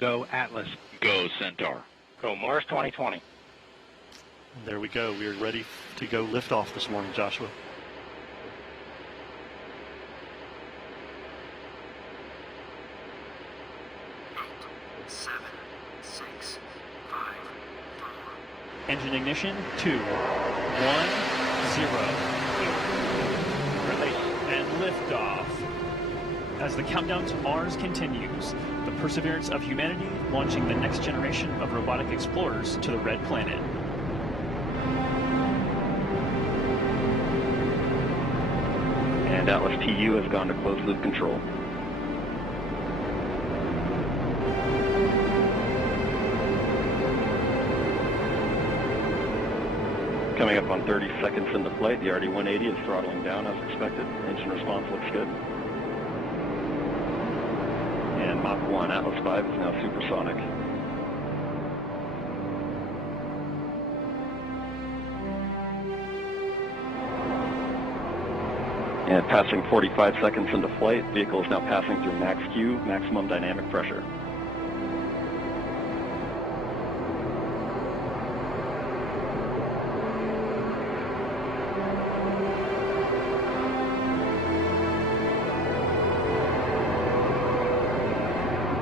Go Atlas. Go Centaur. Go Mars 2020. There we go. We are ready to go liftoff this morning, Joshua. Engine ignition, 2, 1, 0. Release. And liftoff. As the countdown to Mars continues, the perseverance of humanity launching the next generation of robotic explorers to the Red Planet. And Atlas TU has gone to closed loop control. Coming up on 30 seconds into flight, the RD-180 is throttling down as expected. Engine response looks good. And Mach 1, Atlas 5 is now supersonic. And passing 45 seconds into flight, vehicle is now passing through max Q, maximum dynamic pressure.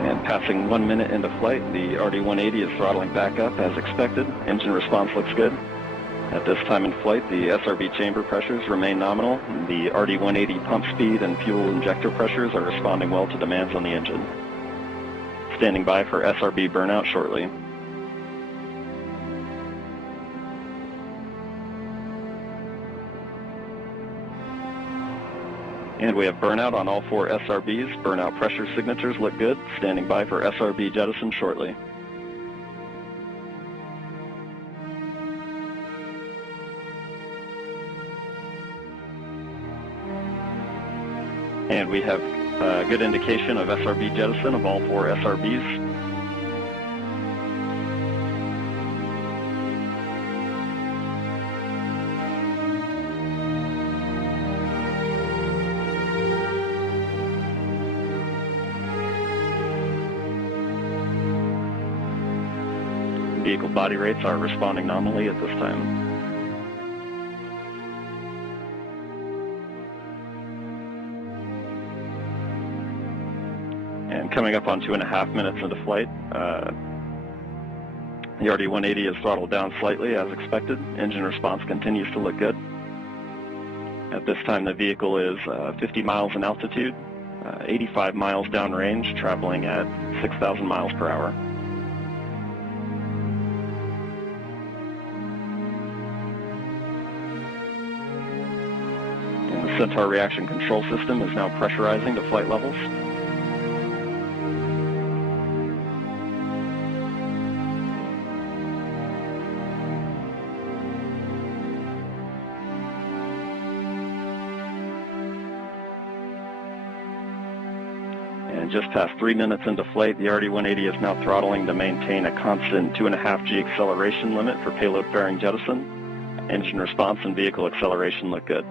And passing 1 minute into flight, the RD-180 is throttling back up as expected. Engine response looks good. At this time in flight, the SRB chamber pressures remain nominal. The RD-180 pump speed and fuel injector pressures are responding well to demands on the engine. Standing by for SRB burnout shortly. And we have burnout on all 4 SRBs. Burnout pressure signatures look good. Standing by for SRB jettison shortly. And we have a good indication of SRB jettison of all 4 SRBs. Vehicle body rates are responding nominally at this time. And coming up on 2.5 minutes into flight, the RD-180 is throttled down slightly as expected. Engine response continues to look good. At this time, the vehicle is 50 miles in altitude, 85 miles downrange, traveling at 6,000 miles per hour. And the Centaur reaction control system is now pressurizing to flight levels. And just past 3 minutes into flight, the RD-180 is now throttling to maintain a constant 2.5 G acceleration limit for payload fairing jettison. Engine response and vehicle acceleration look good.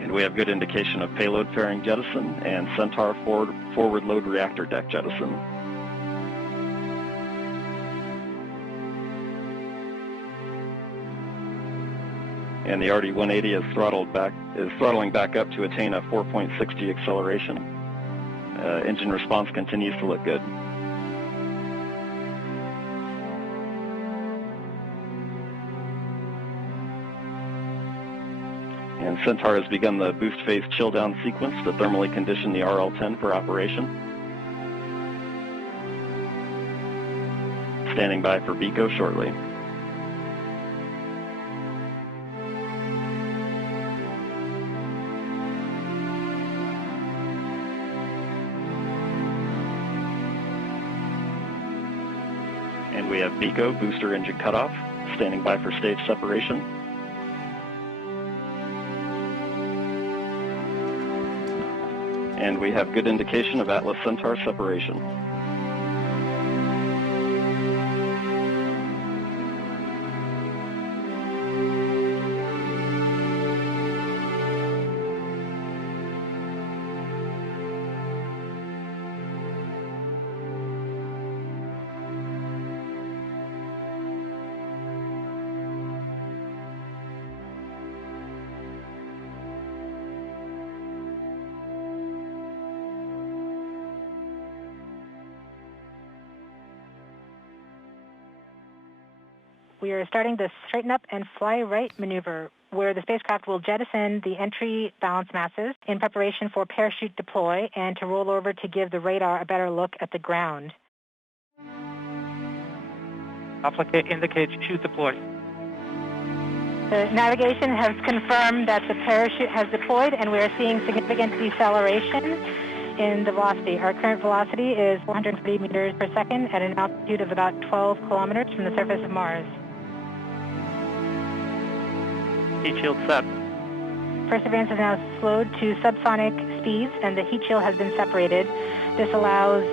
And we have good indication of payload fairing jettison and Centaur forward load reactor deck jettison. And the RD-180 is throttling back up to attain a 4.6 G acceleration. Engine response continues to look good. And Centaur has begun the boost phase chill down sequence to thermally condition the RL-10 for operation. Standing by for BECO shortly. And we have BECO, booster engine cutoff, standing by for stage separation. And we have good indication of Atlas Centaur separation. We are starting the straighten up and fly right maneuver, where the spacecraft will jettison the entry balance masses in preparation for parachute deploy and to roll over to give the radar a better look at the ground. Applicate indicates chute deploy. The navigation has confirmed that the parachute has deployed, and we are seeing significant deceleration in the velocity. Our current velocity is 450 meters per second at an altitude of about 12 kilometers from the surface of Mars. Heat shield set. Perseverance is now slowed to subsonic speeds, and the heat shield has been separated. This allows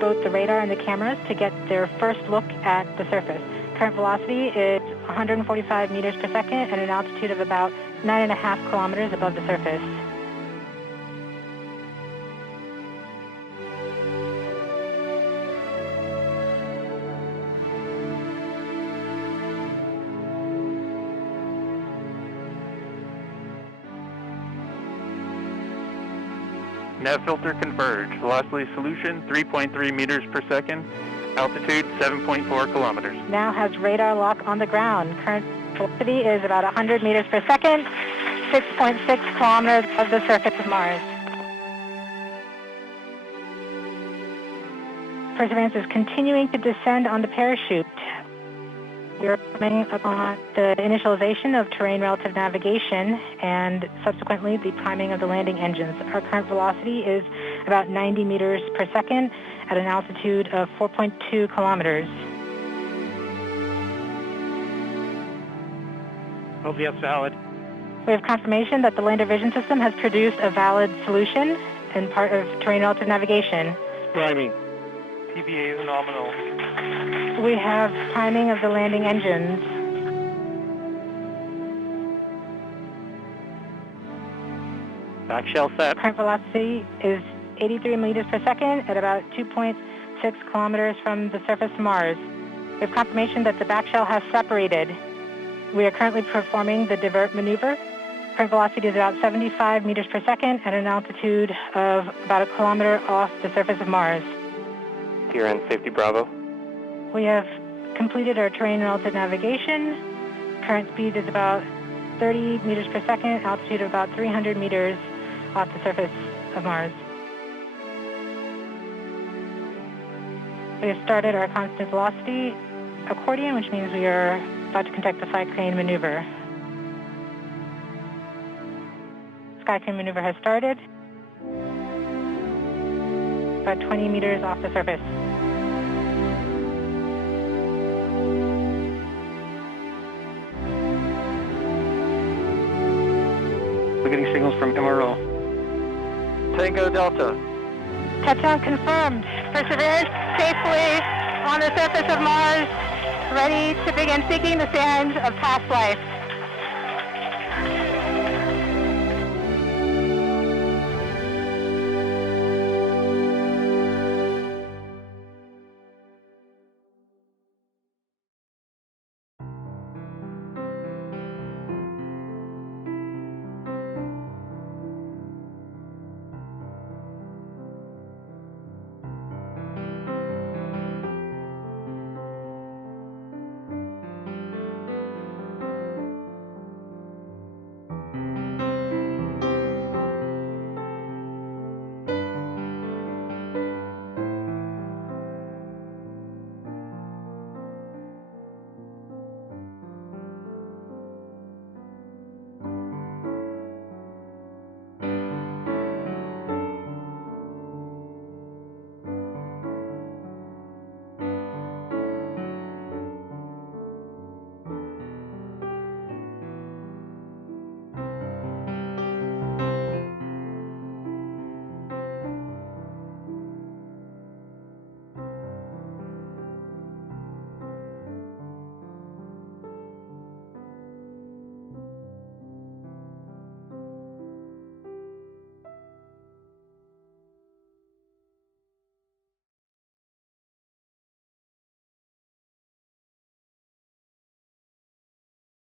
both the radar and the cameras to get their first look at the surface. Current velocity is 145 meters per second at an altitude of about 9.5 kilometers above the surface. Nav filter converge. Velocity solution 3.3 meters per second. Altitude 7.4 kilometers. Now has radar lock on the ground. Current velocity is about 100 meters per second, 6.6 kilometers above the surface of Mars. Perseverance is continuing to descend on the parachute. We are coming upon the initialization of terrain relative navigation and subsequently the priming of the landing engines. Our current velocity is about 90 meters per second at an altitude of 4.2 kilometers. OBS valid. We have confirmation that the lander vision system has produced a valid solution and part of terrain relative navigation. Priming. TBA is nominal. We have priming of the landing engines. Back shell set. Current velocity is 83 meters per second at about 2.6 kilometers from the surface of Mars. We have confirmation that the back shell has separated. We are currently performing the divert maneuver. Current velocity is about 75 meters per second at an altitude of about a kilometer off the surface of Mars. Here in safety Bravo. We have completed our terrain relative navigation. Current speed is about 30 meters per second, altitude of about 300 meters off the surface of Mars. We have started our constant velocity accordion, which means we are about to conduct the sky crane maneuver. Sky crane maneuver has started. About 20 meters off the surface. We're getting signals from MRO. Tango Delta. Touchdown confirmed. Perseverance safely on the surface of Mars, ready to begin seeking the sands of past life.